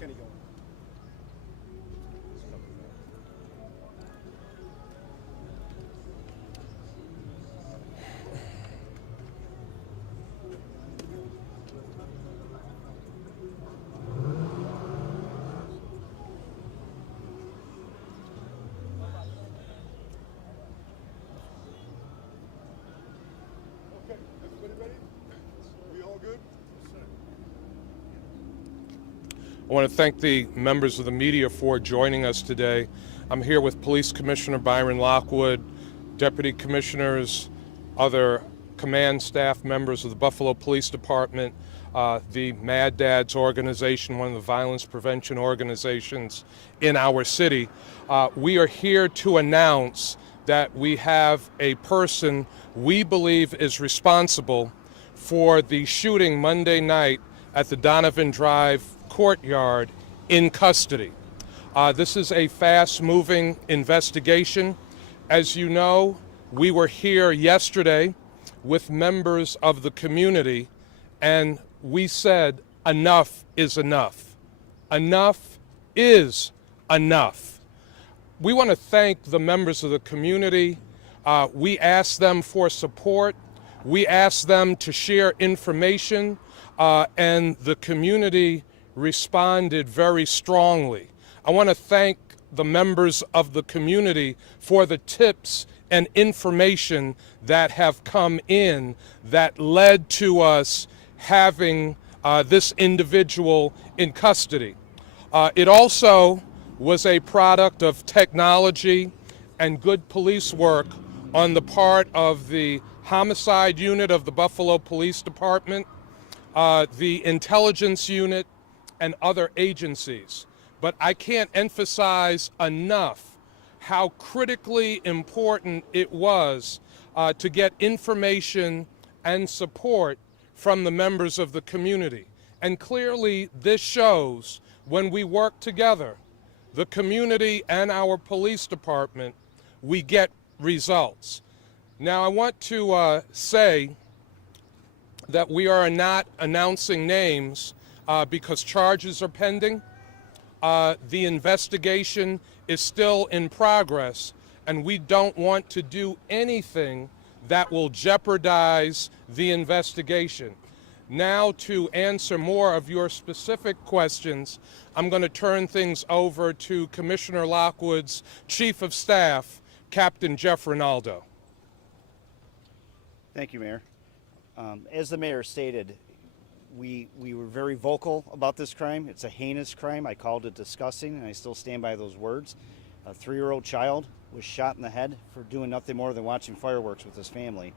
Kenny going. Okay, everybody ready? We all good? I want to thank the members of the media for joining us today. I'm here with Police Commissioner Byron Lockwood, Deputy Commissioners, other command staff members of the Buffalo Police Department, the Mad Dads organization, one of the violence prevention organizations in our city. We are here to announce that we have a person we believe is responsible for the shooting Monday night at the Donovan Drive courtyard in custody. This is a fast-moving investigation. As you know, we were here yesterday with members of the community, and we said enough is enough. Enough is enough. We want to thank the members of the community. We asked them for support. We asked them to share information, and the community responded very strongly. I want to thank the members of the community for the tips and information that have come in that led to us having this individual in custody. It also was a product of technology and good police work on the part of the homicide unit of the Buffalo Police Department, the intelligence unit, and other agencies. But I can't emphasize enough how critically important it was to get information and support from the members of the community. And clearly this shows when we work together, the community and our police department, we get results. Now I want to say that we are not announcing names because charges are pending. The investigation is still in progress, and we don't want to do anything that will jeopardize the investigation. Now, to answer more of your specific questions, I'm going to turn things over to Commissioner Lockwood's Chief of Staff, Captain Jeff Rinaldo. Thank you, Mayor. As the mayor stated, we were very vocal about this crime. It's a heinous crime. I called it disgusting, and I still stand by those words. A 3-year-old child was shot in the head for doing nothing more than watching fireworks with his family,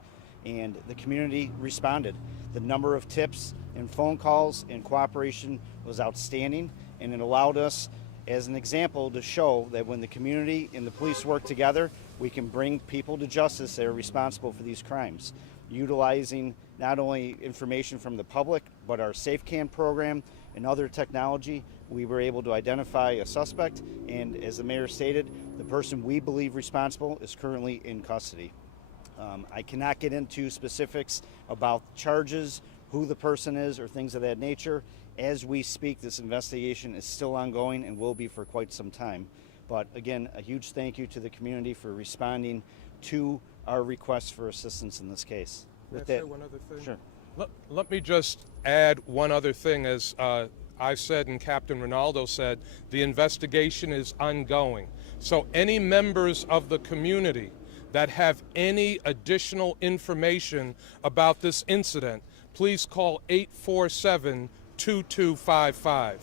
and the community responded. The number of tips and phone calls and cooperation was outstanding, and it allowed us, as an example, to show that when the community and the police work together, we can bring people to justice that are responsible for these crimes, utilizing not only information from the public, but our SafeCam program and other technology. We were able to identify a suspect, and as the mayor stated, the person we believe responsible is currently in custody. I cannot get into specifics about charges, who the person is, or things of that nature. As we speak, this investigation is still ongoing and will be for quite some time. But again, a huge thank you to the community for responding to our requests for assistance in this case. With that, one other thing? Sure. Let me just add one other thing. As I said and Captain Rinaldo said, the investigation is ongoing. So any members of the community that have any additional information about this incident, please call 847-2255.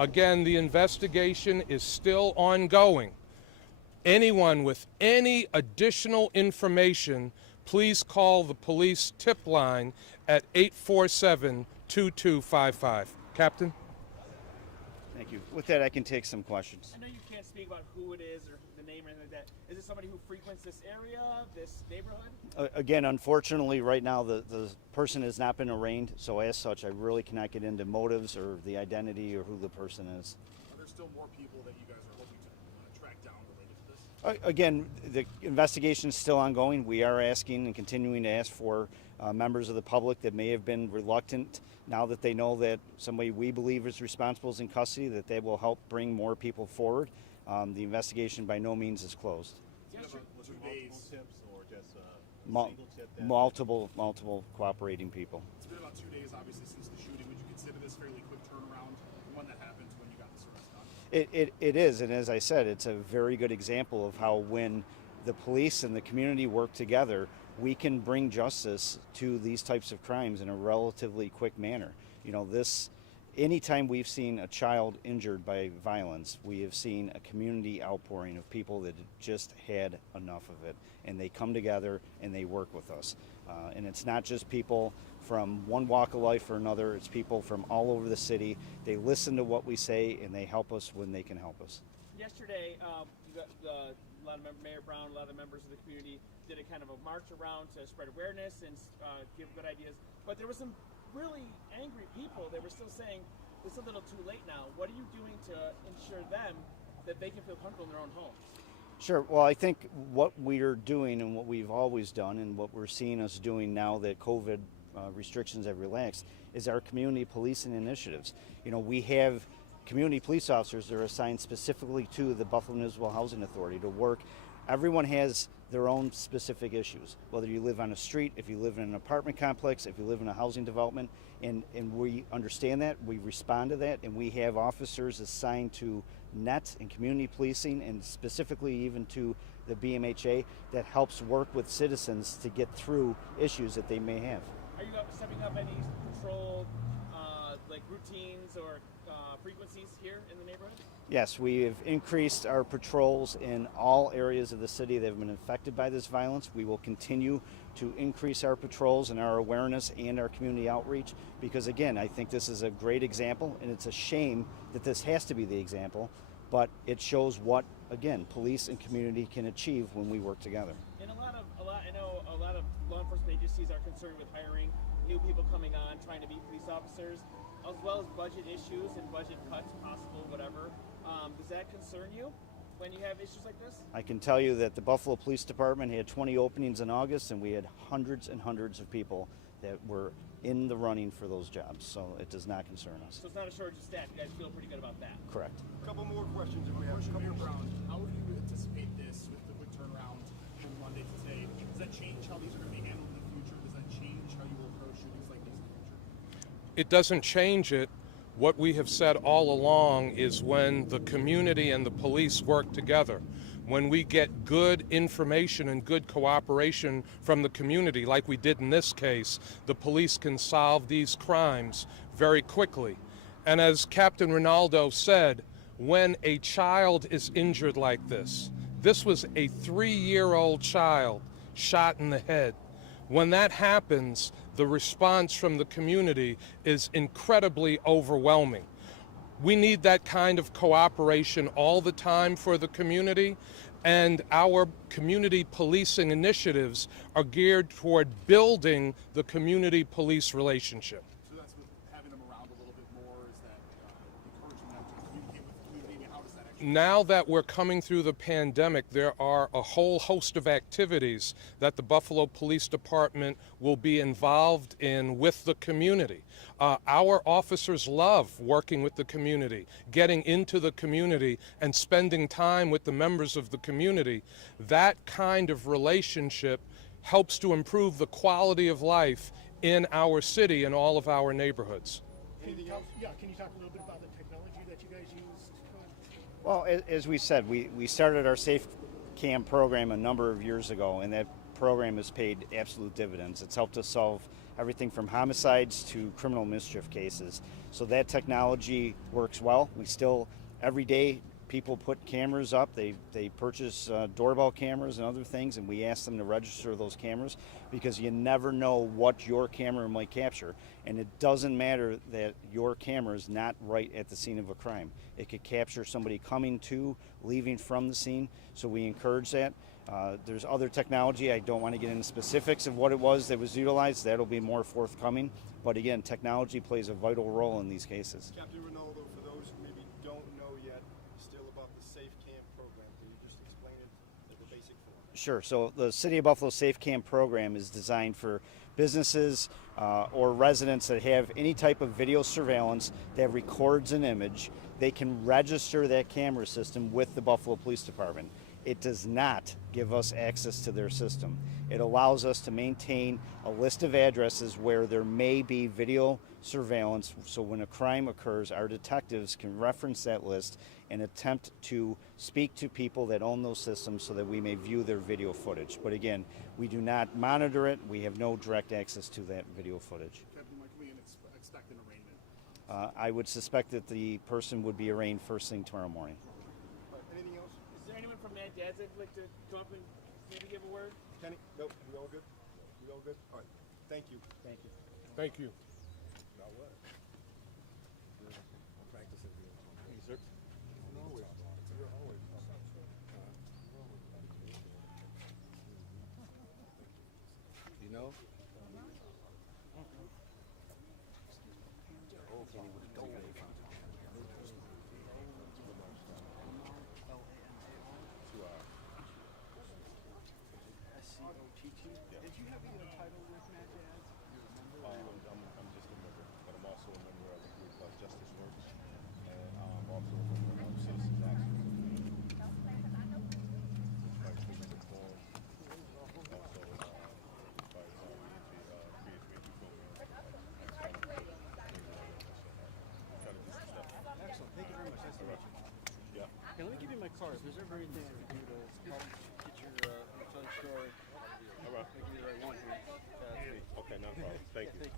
Again, the investigation is still ongoing. Anyone with any additional information, please call the police tip line at 847-2255. Captain? Thank you. With that, I can take some questions. I know you can't speak about who it is or the name or anything like that. Is it somebody who frequents this area, this neighborhood? Again, unfortunately, right now the person has not been arraigned, so as such, I really cannot get into motives or the identity or who the person is. Are there still more people that you guys are hoping to track down related to this? Again, the investigation is still ongoing. We are asking and continuing to ask for members of the public that may have been reluctant, now that they know that somebody we believe is responsible is in custody, that they will help bring more people forward. The investigation by no means is closed. Was it multiple tips or just a Mul- single tip? multiple cooperating people. It's been about 2 days, obviously, since the shooting. Would you consider this fairly quick turnaround from when that happened to when you got this arrest done? It is, and as I said, it's a very good example of how when the police and the community work together, we can bring justice to these types of crimes in a relatively quick manner. You know, anytime we've seen a child injured by violence, we have seen a community outpouring of people that just had enough of it, and they come together and they work with us. And it's not just people from one walk of life or another, it's people from all over the city. They listen to what we say and they help us when they can help us. Yesterday, you got a lot of Mayor Brown, a lot of members of the community did a kind of a march around to spread awareness and give good ideas. But there were some really angry people. They were still saying it's a little too late now. What are you doing to ensure them that they can feel comfortable in their own homes? Sure. Well, I think what we're doing and what we've always done and what we're seeing us doing now that COVID restrictions have relaxed is our community policing initiatives. You know, we have community police officers that are assigned specifically to the Buffalo Municipal Housing Authority to work. Everyone has their own specific issues, whether you live on a street, if you live in an apartment complex, if you live in a housing development, and we understand that, we respond to that, and we have officers assigned to NET and community policing, and specifically even to the BMHA that helps work with citizens to get through issues that they may have. Are you stepping up any control, like routines or frequencies here in the neighborhood? Yes, we have increased our patrols in all areas of the city that have been affected by this violence. We will continue to increase our patrols and our awareness and our community outreach because, again, I think this is a great example, and it's a shame that this has to be the example, but it shows what, again, police and community can achieve when we work together. And I know a lot of law enforcement agencies are concerned with hiring new people coming on, trying to be police officers, as well as budget issues and budget cuts, possible, whatever. Does that concern you when you have issues like this? I can tell you that the Buffalo Police Department had 20 openings in August, and we had hundreds and hundreds of people that were in the running for those jobs, so it does not concern us. So it's not a shortage of staff. You guys feel pretty good about that? Correct. A couple more questions if we have. Question, Mayor Brown, how do you anticipate this with the quick turnaround from Monday to today? Does that change how these are going to be handled in the future? Does that change how you will approach shootings like these in the future? It doesn't change it. What we have said all along is when the community and the police work together, when we get good information and good cooperation from the community, like we did in this case, the police can solve these crimes very quickly. And as Captain Ronaldo said, when a child is injured like this was a 3-year-old child shot in the head. When that happens, the response from the community is incredibly overwhelming. We need that kind of cooperation all the time for the community, and our community policing initiatives are geared toward building the community police relationship. So that's with having them around a little bit more. Is that encouraging them to communicate with the community? I mean, how does that actually? Now that we're coming through the pandemic, there are a whole host of activities that the Buffalo Police Department will be involved in with the community. Our officers love working with the community, getting into the community and spending time with the members of the community. That kind of relationship helps to improve the quality of life in our city and all of our neighborhoods. Can you talk a little bit about the technology that you guys use? Well, as we said, we started our Safe Cam program a number of years ago, and that program has paid absolute dividends. It's helped us solve everything from homicides to criminal mischief cases. So that technology works well. We still, every day, people put cameras up. They purchase doorbell cameras and other things, and we ask them to register those cameras because you never know what your camera might capture. And it doesn't matter that your camera is not right at the scene of a crime. It could capture somebody coming to, leaving from the scene, so we encourage that. There's other technology. I don't want to get into specifics of what it was that was utilized. That'll be more forthcoming. But again, technology plays a vital role in these cases. Captain Ronaldo, for those who maybe don't know yet still about the Safe Cam program, can you just explain it Sure. So the City of Buffalo Safe Cam program is designed for businesses or residents that have any type of video surveillance that records an image. They can register that camera system with the Buffalo Police Department. It does not give us access to their system. It allows us to maintain a list of addresses where there may be video surveillance, so when a crime occurs, our detectives can reference that list and attempt to speak to people that own those systems so that we may view their video footage. But again, we do not monitor it. We have no direct access to that video footage. Captain, when can we expect an arraignment? I would suspect that the person would be arraigned first thing tomorrow morning. Anything else? Is there anyone from Mad Dad's that'd like to come up and maybe give a word? Kenny? Nope. We all good? We all good? All right. Thank you. Thank you. Thank you. Now what? Practice it. Hey, sir. Always. You're always. You know? Did you have a title with Mad Dad's? I'm just a member, but I'm also a member of a group called Justice Works, and I'm also a member of Citizens Action. Fight Citizens Informed. Also, fight Create Reiki program. Trying to do some stuff. Excellent. Thank you very much. Nice to meet you. Yeah. Hey, let me give you my card. If there's ever anything I can do to help get your son's story, All right. make it the right one here. Okay, no problem. Thank you. Thank you.